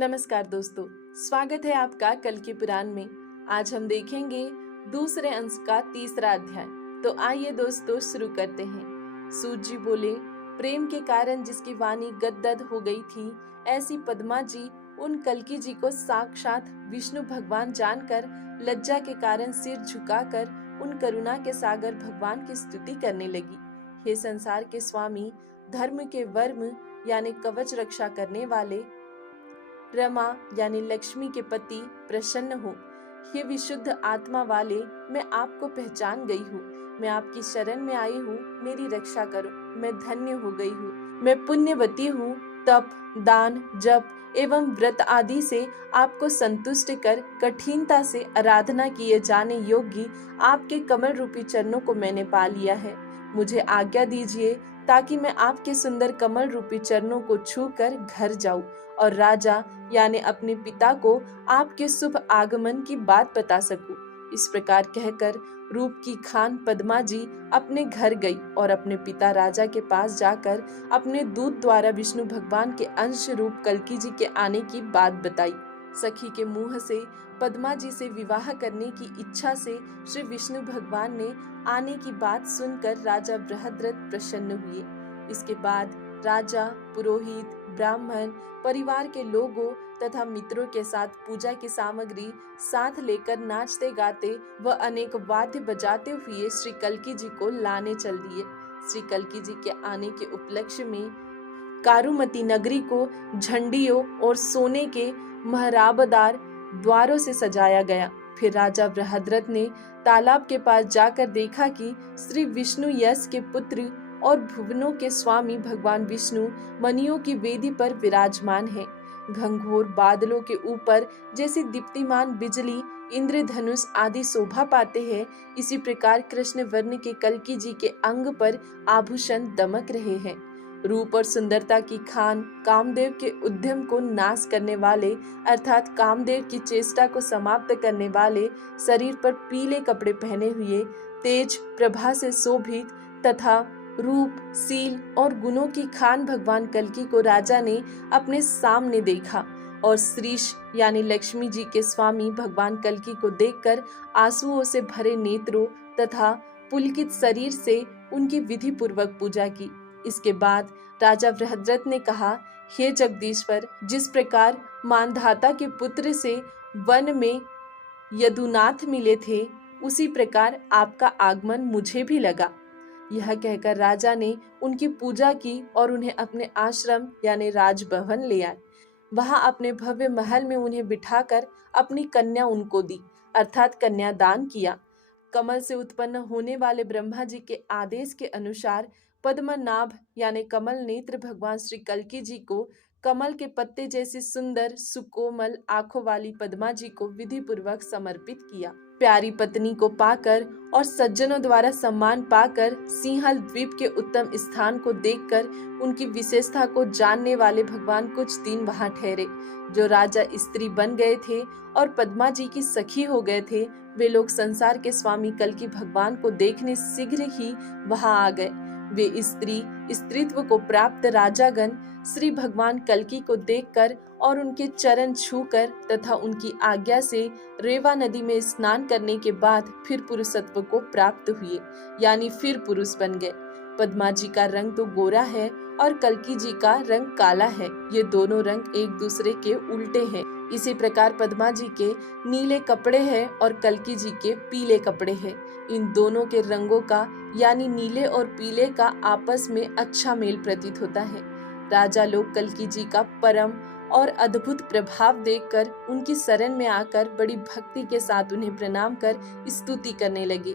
नमस्कार दोस्तों, स्वागत है आपका कल के पुराण में। आज हम देखेंगे दूसरे अंश का तीसरा अध्याय। तो आइए दोस्तों शुरू करते हैं। सूत जी बोले, प्रेम के कारण जिसकी वाणी गदगद हो गई थी, ऐसी पद्मा जी उन कल्की जी को साक्षात विष्णु भगवान जानकर लज्जा के कारण सिर झुकाकर उन करुणा के सागर भगवान की स्तुति करने लगी। हे संसार के स्वामी, धर्म के वर्म यानी कवच रक्षा करने वाले, रमा यानी लक्ष्मी के पति प्रसन्न हो। हे विशुद्ध आत्मा वाले, मैं आपको पहचान गई हूँ। मैं आपकी शरण में आई हूँ, मेरी रक्षा करो। मैं धन्य हो गई हूँ, मैं पुण्यवती हूँ। तप, दान, जप एवं व्रत आदि से आपको संतुष्ट कर कठिनता से आराधना किए जाने योग्य आपके कमल रूपी चरणों को मैंने पा लिया है। मुझे आज्ञा दीजिए ताकि मैं आपके सुंदर कमल रूपी चरणों को छूकर घर जाऊं और राजा यानी अपने पिता को आपके शुभ आगमन की बात बता सकूं। इस प्रकार कहकर रूप की खान पद्मा जी अपने घर गई और अपने पिता राजा के पास जाकर अपने दूत द्वारा विष्णु भगवान के अंश रूप कल्की जी के आने की बात बताई। सखी के मुंह से पद्मा जी से विवाह करने की इच्छा से श्री विष्णु भगवान ने आने की बात सुनकर राजा बृहद्रथ प्रसन्न हुए। इसके बाद राजा, पुरोहित, ब्राह्मण, परिवार के लोगों तथा मित्रों के साथ पूजा की सामग्री साथ लेकर नाचते गाते व अनेक वाद्य बजाते हुए श्री कल्की जी को लाने चल दिए। श्री कल्की जी के आने के उपलक्ष्य में कारुमती नगरी को झंडियों और सोने के महराबदार द्वारों से सजाया गया। फिर राजा बृहद्रथ ने तालाब के पास जाकर देखा कि श्री विष्णु यश के पुत्र और भुवनों के स्वामी भगवान विष्णु मणियों की वेदी पर विराजमान है। घंघोर बादलों के ऊपर जैसी दीप्तिमान बिजली, इंद्रधनुष आदि शोभा पाते हैं, इसी प्रकार कृष्ण वर्ण के कल्की जी के अंग पर आभूषण दमक रहे हैं। रूप और सुंदरता की खान कामदेव के उद्यम को नाश करने वाले अर्थात कामदेव की चेष्टा को समाप्त करने वाले, शरीर पर पीले कपड़े पहने हुए, तेज प्रभा से शोभित तथा रूप, सील और गुणों की खान भगवान कल्की को राजा ने अपने सामने देखा और श्रीश यानी लक्ष्मी जी के स्वामी भगवान कल्की को देखकर आंसुओं से भरे नेत्रों तथा पुलकित शरीर से उनकी विधि पूर्वक पूजा की। इसके बाद राजा बृहद्रथ ने कहा, हे जगदीश्वर, जिस प्रकार मानधाता के पुत्र से वन में यदुनाथ मिले थे, उसी प्रकार आपका आगमन मुझे भी लगा। यह कहकर राजा ने उनकी पूजा की और उन्हें अपने आश्रम यानी राजभवन ले आए। वहां अपने भव्य महल में उन्हें बिठाकर अपनी कन्या उनको दी अर्थात कन्यादान किया। कमल से उत्पन्न होने वाले ब्रह्मा जी के आदेश के अनुसार पद्मनाभ यानी कमल नेत्र भगवान श्री कल्की जी को कमल के पत्ते जैसी सुंदर सुकोमल आंखों वाली पद्मा जी को विधि पूर्वक समर्पित किया। प्यारी पत्नी को पाकर और सज्जनों द्वारा सम्मान पाकर सिंहल द्वीप के उत्तम स्थान को देखकर उनकी विशेषता को जानने वाले भगवान कुछ दिन वहां ठहरे। जो राजा स्त्री बन गए थे और पद्मा जी की सखी हो गए थे, वे लोग संसार के स्वामी कल्की भगवान को देखने शीघ्र ही वहां आ गए। वे स्त्री स्त्रीत्व को प्राप्त राजागण श्री भगवान कल्की को देखकर और उनके चरण छूकर तथा उनकी आज्ञा से रेवा नदी में स्नान करने के बाद फिर पुरुषत्व को प्राप्त हुए, यानी फिर पुरुष बन गए। पद्मा जी का रंग तो गोरा है और कल्की जी का रंग काला है। ये दोनों रंग एक दूसरे के उल्टे हैं। इसी प्रकार पद्मा जी के नीले कपड़े हैं और कल्की जी के पीले कपड़े हैं। इन दोनों के रंगों का यानी नीले और पीले का आपस में अच्छा मेल प्रतीत होता है। राजा लोग कल्की जी का परम और अद्भुत प्रभाव देखकर उनकी शरण में आकर बड़ी भक्ति के साथ उन्हें प्रणाम कर स्तुति करने लगे।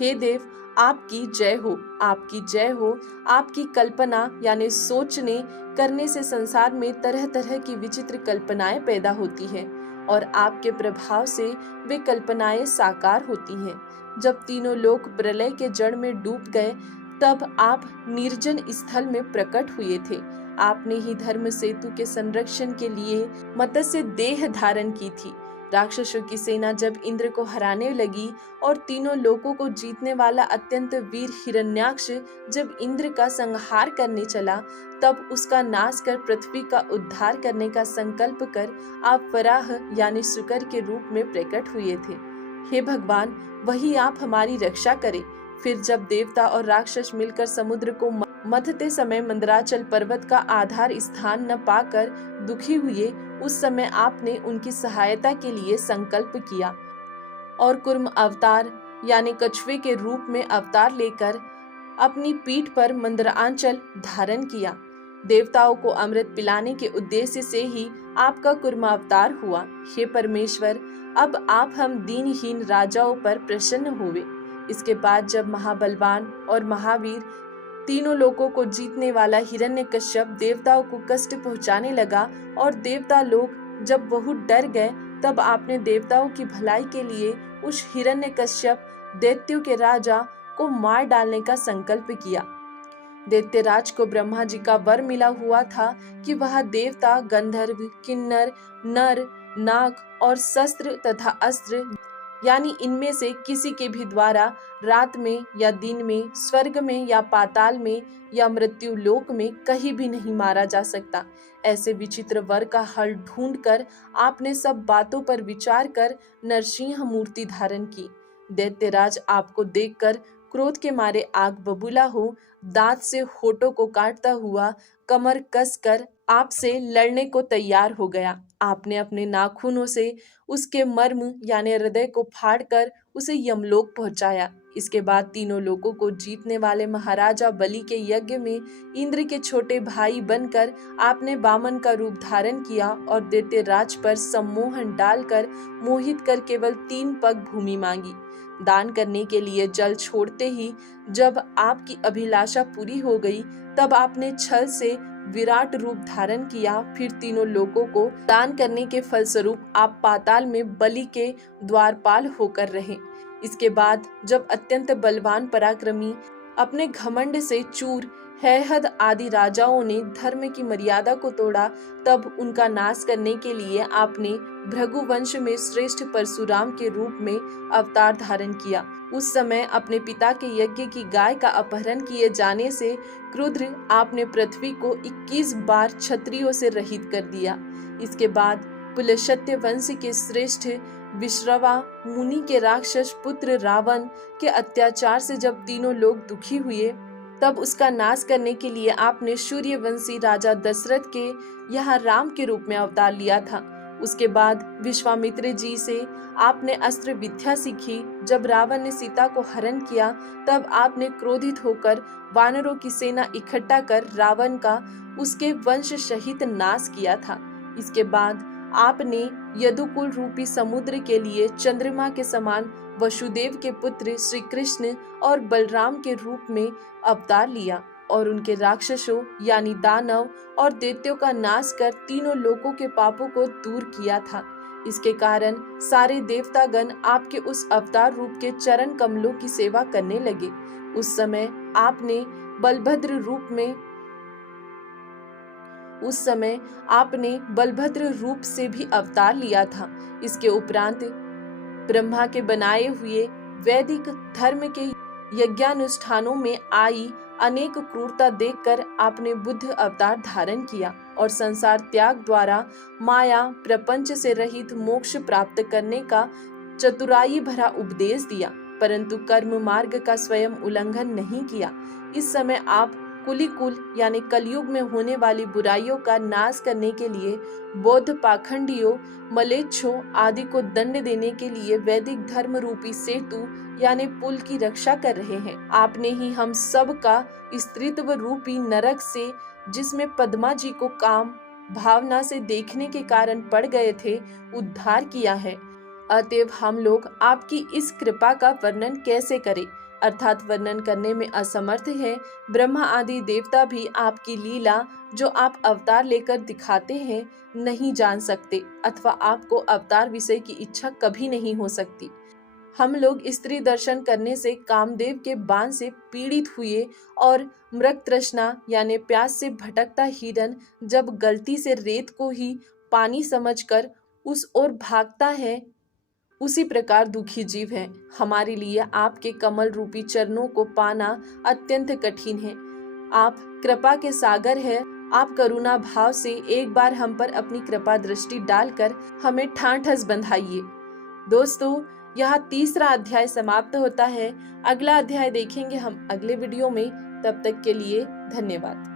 हे देव, आपकी जय हो, आपकी जय हो। आपकी कल्पना यानी सोचने करने से संसार में तरह तरह की विचित्र कल्पनाएं पैदा होती हैं और आपके प्रभाव से वे कल्पनाएं साकार होती हैं। जब तीनों लोक प्रलय के जड़ में डूब गए, तब आप निर्जन स्थल में प्रकट हुए थे। आपने ही धर्म सेतु के संरक्षण के लिए मत्स्य देह धारण की थी। राक्षसों की सेना जब इंद्र को हराने लगी और तीनों लोकों को जीतने वाला अत्यंत वीर हिरण्याक्ष जब इंद्र का संहार करने चला, तब उसका नाश कर पृथ्वी का उद्धार करने का संकल्प कर आप वराह यानी शुकर के रूप में प्रकट हुए थे। हे भगवान, वही आप हमारी रक्षा करें। फिर जब देवता और राक्षस मिलकर समुद्र को मथते समय मंदराचल पर्वत का आधार स्थान न पाकर दुखी हुए, उस समय आपने उनकी सहायता के लिए संकल्प किया और कुर्म अवतार यानी कछुए के रूप में अवतार लेकर अपनी पीठ पर मंदराचल धारण किया। देवताओं को अमृत पिलाने के उद्देश्य से ही आपका कुर्म अवतार हुआ। हे परमेश्वर, अब आप हम दीनहीन राजाओं पर प्रसन्न हुए। इसके बाद जब महाबलवान और महावीर तीनों लोगों को जीतने वाला हिरण्यकश्यप देवताओं को कष्ट पहुंचाने लगा और देवता लोग जब बहुत डर गए, तब आपने देवताओं की भलाई के लिए उस हिरण्यकश्यप दैत्यों के राजा को मार डालने का संकल्प किया। दैत्यराज को ब्रह्मा जी का वर मिला हुआ था कि वह देवता, गंधर्व, किन्नर, नर, नाग और शस्त्र तथा अस्त्र यानी इनमें से किसी के भी द्वारा रात में या दिन में, स्वर्ग में या पाताल में या मृत्यु लोक में कहीं भी नहीं मारा जा सकता। ऐसे विचित्र वर का हल ढूंढकर आपने सब बातों पर विचार कर नरसिंह मूर्ति धारण की। दैत्यराज आपको देखकर क्रोध के मारे आग बबूला हो, दांत से होठों को काटता हुआ कमर कसकर आपसे लड़ने को तैयार हो गया। आपने अपने नाखूनों से उसके मर्म यानी हृदय को फाड़कर उसे यमलोक पहुंचाया। इसके बाद तीनों लोगों को जीतने वाले महाराजा बलि के यज्ञ में इंद्र के छोटे भाई बनकर आपने वामन का रूप धारण किया और दैत्यराज पर सम्मोहन डालकर मोहित कर केवल 3 पग भूमि मांगी। दान करने के लिए जल छोड़ते ही जब आपकी अभिलाषा पूरी हो गई, तब आपने छल से विराट रूप धारण किया। फिर तीनों लोगों को दान करने के फलस्वरूप आप पाताल में बलि के द्वारपाल होकर रहे। इसके बाद जब अत्यंत बलवान पराक्रमी अपने घमंड से चूर, हैहद आदि राजाओं ने धर्म की मर्यादा को तोड़ा, तब उनका नाश करने के लिए आपने भृगु वंश में श्रेष्ठ परशुराम के रूप में अवतार धारण किया। उस समय अपने पिता के यज्ञ की गाय का अपहरण किए जाने से क्रुद्र आपने पृथ्वी को 21 बार क्षत्रियों से रहित कर दिया। इसके बाद पुलस्त्य वंश के श्रेष्ठ विश्रवा मुनि के राक्षस पुत्र रावण के अत्याचार से जब तीनों लोग दुखी हुए, तब उसका नाश करने के लिए आपने सूर्यवंशी राजा दशरथ के यहाँ राम के रूप में अवतार लिया था। उसके बाद विश्वामित्र जी से आपने अस्त्र विद्या सीखी। जब रावण ने सीता को हरण किया, तब आपने क्रोधित होकर वानरों की सेना इकट्ठा कर रावण का उसके वंश सहित नाश किया था। इसके बाद आपने यदुकुल रूपी समुद्र के लिए चंद्रमा के समान वसुदेव के पुत्र श्री कृष्ण और बलराम के रूप में अवतार लिया और उनके राक्षसों यानी दानव और दैत्यों का नाश कर तीनों लोकों के पापों को दूर किया था। इसके कारण सारे देवतागण आपके उस अवतार रूप के चरण कमलों की सेवा करने लगे। उस समय आपने बलभद्र रूप से भी अवतार लिया था। इसके उपरांत ब्रह्मा के बनाए हुए वैदिक धर्म के यज्ञानुष्ठानों में आई अनेक क्रूरता देखकर आपने बुद्ध अवतार धारण किया और संसार त्याग द्वारा माया प्रपंच से रहित मोक्ष प्राप्त करने का चतुराई भरा उपदेश दिया, परंतु कर्म मार्ग का स्वयं उल्लंघन नहीं किया। इस समय आप कुलिकुल यानी कलयुग में होने वाली बुराइयों का नाश करने के लिए बौद्ध पाखंडियों, मलेच्छों आदि को दंड देने के लिए वैदिक धर्म रूपी सेतु यानी पुल की रक्षा कर रहे हैं। आपने ही हम सब का स्त्रीत्व रूपी नरक से, जिसमें पद्मा जी को काम भावना से देखने के कारण पड़ गए थे, उद्धार किया है। अतएव हम लोग आपकी इस कृपा का वर्णन कैसे करें, अर्थात वर्णन करने में असमर्थ है। ब्रह्मा आदि देवता भी आपकी लीला जो आप अवतार लेकर दिखाते हैं नहीं जान सकते, अथवा आपको अवतार विषय की इच्छा कभी नहीं हो सकती। हम लोग स्त्री दर्शन करने से कामदेव के बाण से पीड़ित हुए और मृग तृष्णा यानी प्यास से भटकता हिरन जब गलती से रेत को ही पानी समझकर उस ओर भागता है, उसी प्रकार दुखी जीव है। हमारे लिए आपके कमल रूपी चरणों को पाना अत्यंत कठिन है। आप कृपा के सागर है। आप करुणा भाव से एक बार हम पर अपनी कृपा दृष्टि डालकर हमें ठांठस बंधाइए। दोस्तों, यहाँ तीसरा अध्याय समाप्त होता है। अगला अध्याय देखेंगे हम अगले वीडियो में। तब तक के लिए धन्यवाद।